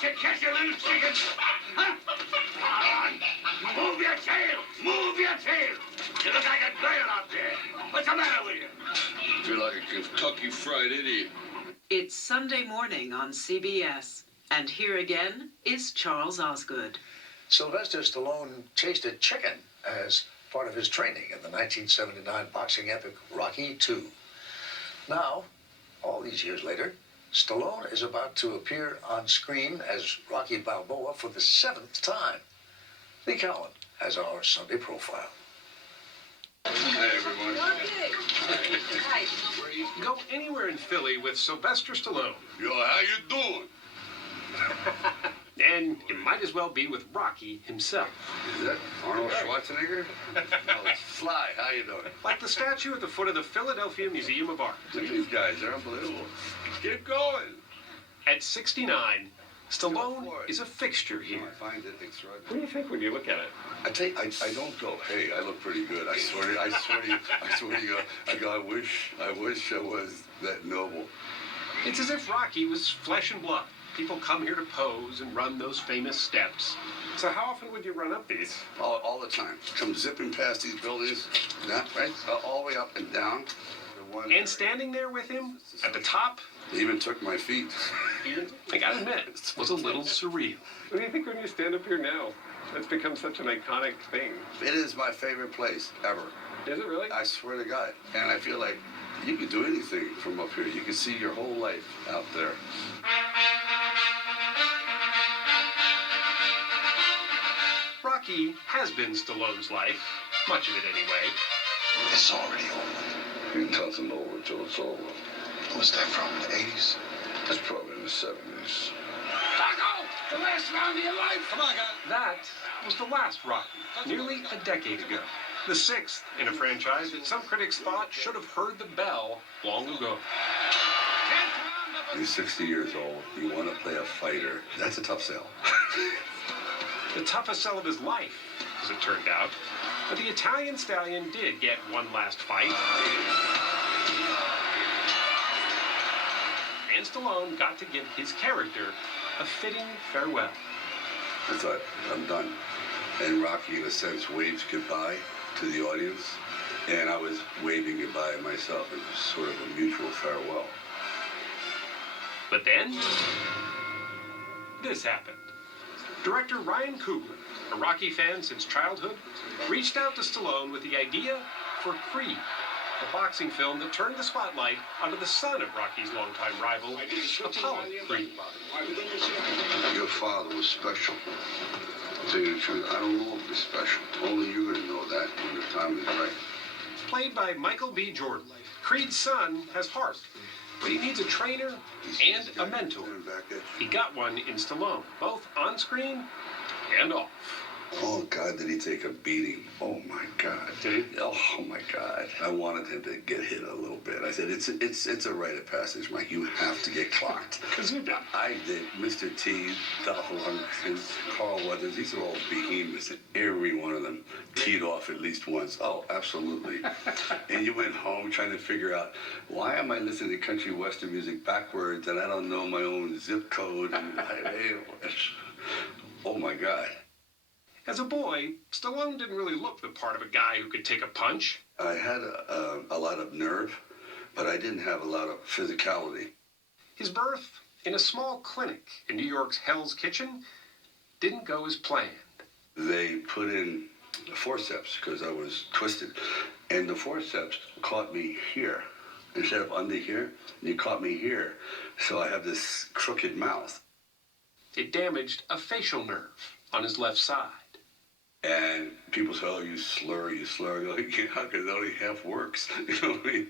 Can't you catch a little chicken? Huh? Come on. Move your tail. Move your tail. You look like a girl out there. What's the matter with you? You're like a Kentucky Fried Idiot. It's Sunday morning on CBS. And here again is Charles Osgood. Sylvester Stallone chased a chicken as part of his training in the 1979 boxing epic Rocky II. Now, all these years later, Stallone is about to appear on screen as Rocky Balboa for the 7th time. Lee Cowan has our Sunday profile. Hi, everyone. Hi. Go anywhere in Philly with Sylvester Stallone. Yo, how you doing? And it might as well be with Rocky himself. Is that Arnold Schwarzenegger? No, it's Sly. How you doing? Like the statue at the foot of the Philadelphia Museum of Art. Look at these guys. They're unbelievable. Keep going. At 69, Stallone is a fixture here. I find it extraordinary. What do you think when you look at it? I tell you, I don't go, hey, I look pretty good. I swear to you, I go, I wish I was that noble. It's as if Rocky was flesh and blood. People come here to pose and run those famous steps. So how often would you run up these? All the time. Come zipping past these buildings, right? All the way up and down. And standing there with him at the top, They even took my feet. I gotta admit, it was a little surreal. What do you think when you stand up here now? It's become such an iconic thing. It is my favorite place ever. Is it really? I swear to God. And I feel like you can do anything from up here. You can see your whole life out there. Rocky has been Stallone's life, much of it anyway. It's already over. You can tell them over till it's over. Was that from the 80s? That's probably in the 70s. Taco! The last round of your life! Come on, guys. That was the last Rocky, nearly a decade ago. The 6th in a franchise that some critics thought should have heard the bell long ago. You're 60 years old. You want to play a fighter. That's a tough sell. The toughest sell of his life, as it turned out. But the Italian stallion did get one last fight. And Stallone got to give his character a fitting farewell. I thought, I'm done. And Rocky, in a sense, waves goodbye to the audience. And I was waving goodbye myself. It was sort of a mutual farewell. But then, this happened. Director Ryan Coogler, a Rocky fan since childhood, reached out to Stallone with the idea for Creed, a boxing film that turned the spotlight onto the son of Rocky's longtime rival, Apollo Creed. Your father was special. To tell you the truth, I don't know if he's special. Only you're going to know that when the time is right. Played by Michael B. Jordan, Creed's son has heart, but he needs a trainer and a mentor. He got one in Stallone, both on screen and off. Oh, God, did he take a beating? Oh, my God. Did he? Oh, my God. I wanted him to get hit a little bit. I said, it's a rite of passage, Mike. You have to get clocked. Because you did. I did. Mr. T, Dolph Lundgren, Carl Weathers, these are all behemoths. Every one of them teed off at least once. Oh, absolutely. And you went home trying to figure out, why am I listening to country western music backwards and I don't know my own zip code? And oh, my God. As a boy, Stallone didn't really look the part of a guy who could take a punch. I had a lot of nerve, but I didn't have a lot of physicality. His birth in a small clinic in New York's Hell's Kitchen didn't go as planned. They put in forceps because I was twisted, and the forceps caught me here instead of under here. And you caught me here, so I have this crooked mouth. It damaged a facial nerve on his left side. And people say, oh, you slur. I go, yeah, because it only half works. You know what I mean?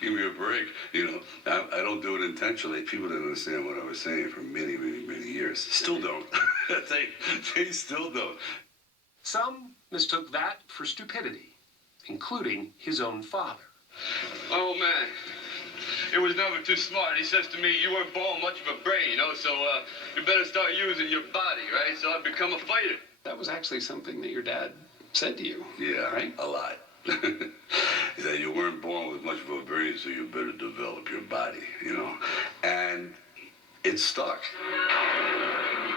Give me a break. You know, I don't do it intentionally. People didn't understand what I was saying for many, many, many years. Still don't. they still don't. Some mistook that for stupidity, including his own father. Oh, man. It was never too smart. He says to me, you weren't born much of a brain, you know, so you better start using your body, right? So I'd become a fighter. That was actually something that your dad said to you. Yeah, right? A lot. He said you weren't born with much of a brain, so you better develop your body, you know. And it stuck.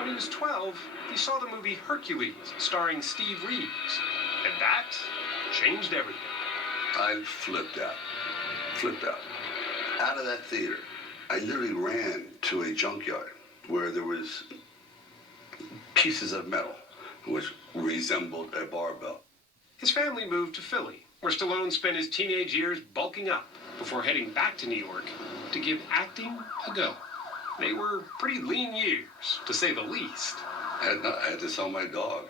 When he was 12, he saw the movie Hercules, starring Steve Reeves. And that changed everything. I flipped out. Flipped out. Out of that theater, I literally ran to a junkyard where there was pieces of metal which resembled a barbell. His family moved to Philly, where Stallone spent his teenage years bulking up before heading back to New York to give acting a go. They were pretty lean years, to say the least. I had to sell my dog.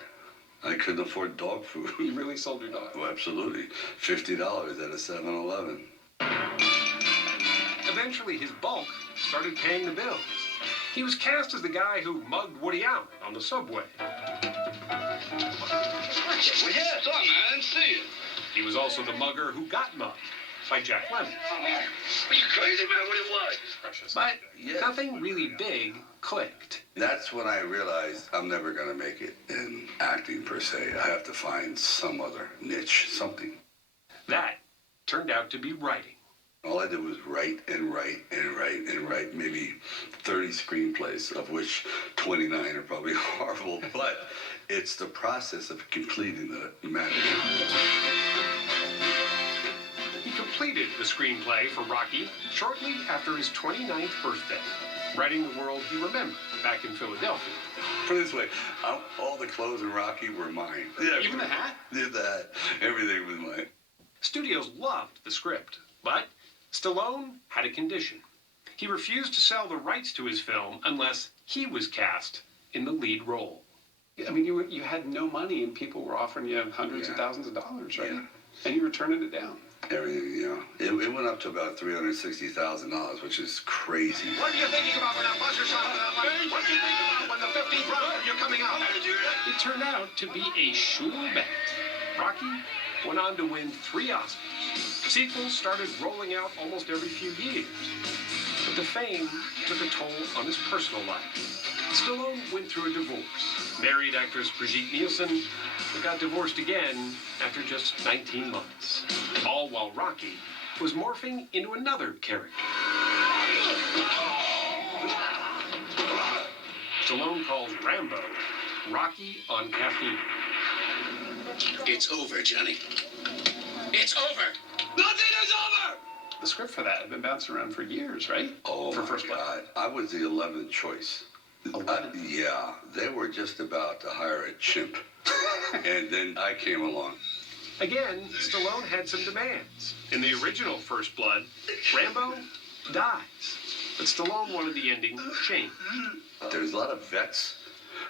I couldn't afford dog food. You really sold your dog? Oh, absolutely. $50 at a 7-Eleven. Eventually, his bulk started paying the bills. He was cast as the guy who mugged Woody Allen on the subway. Well, yeah, sorry, man. I didn't see it. He was also the mugger who got mugged by Jack Lemmon. Are you crazy, man? What it was? But Yeah. nothing really big clicked. That's when I realized I'm never going to make it in acting per se. I have to find some other niche, something. That turned out to be writing. All I did was write and write and write and write maybe 30 screenplays, of which 29 are probably horrible, but it's the process of completing the matter. He completed the screenplay for Rocky shortly after his 29th birthday, writing the world he remembered back in Philadelphia. Put it this way, all the clothes in Rocky were mine. Yeah, Even the hat? Did that. Everything was mine. Studios loved the script, but Stallone had a condition. He refused to sell the rights to his film unless he was cast in the lead role. I mean, you had no money and people were offering you hundreds of thousands of dollars, right? Yeah. And you were turning it down. Everything, it went up to about $360,000, which is crazy. What are you thinking about when that buzzer shot? What do you think about when the 15th round you're coming out? It turned out to be a sure bet. Rocky went on to win 3 Oscars. Sequels started rolling out almost every few years. But the fame took a toll on his personal life. Stallone went through a divorce, married actress Brigitte Nielsen, but got divorced again after just 19 months. All while Rocky was morphing into another character. Stallone calls Rambo Rocky on caffeine. It's over, Johnny. It's over. Nothing is over! The script for that had been bouncing around for years, right? Oh, For my First Blood. God. I was the 11th choice. 11th? Yeah, they were just about to hire a chimp. And then I came along. Again, Stallone had some demands. In the original First Blood, Rambo dies. But Stallone wanted the ending changed. There's a lot of vets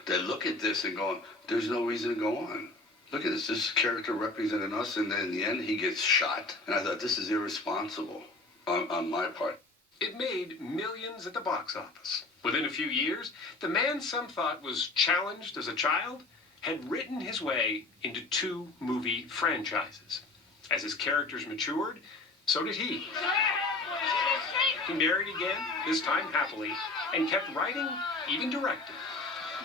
that look at this and go, there's no reason to go on. Look at this character representing us, and then in the end, he gets shot. And I thought, this is irresponsible on my part. It made millions at the box office. Within a few years, the man some thought was challenged as a child had written his way into 2 movie franchises. As his characters matured, so did he. He married again, this time happily, and kept writing, even directing.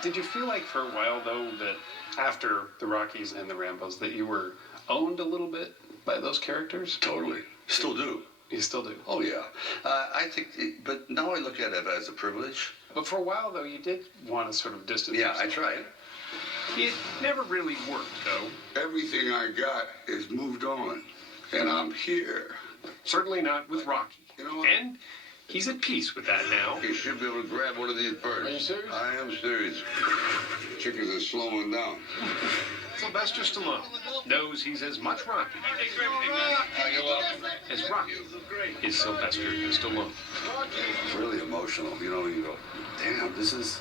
Did you feel like for a while, though, that after the Rockies and the Rambos, that you were owned a little bit by those characters? Totally. Still do. You still do. Oh, yeah. I think, but now I look at it as a privilege. But for a while, though, you did want to sort of distance Yeah, yourself. I tried. It never really worked, though. Everything I got is moved on, and I'm here. Certainly not with Rocky. You know what? And he's at peace with that now. You should be able to grab one of these birds. Are you serious? I am serious. Chickens are slowing down. Sylvester Stallone knows he's as much Rocky You're welcome. as Rocky is Sylvester Stallone. Really emotional. You know, you go, damn, this has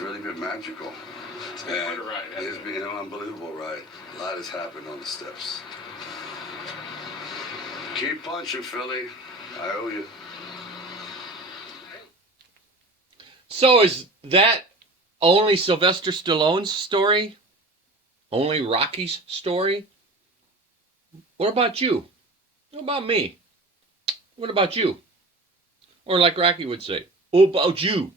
really been magical. It's been quite a ride, hasn't It's been an unbelievable ride. A lot has happened on the steps. Keep punching, Philly. I owe you. So is that only Sylvester Stallone's story? Only Rocky's story? What about you? What about me? What about you? Or like Rocky would say, what about you?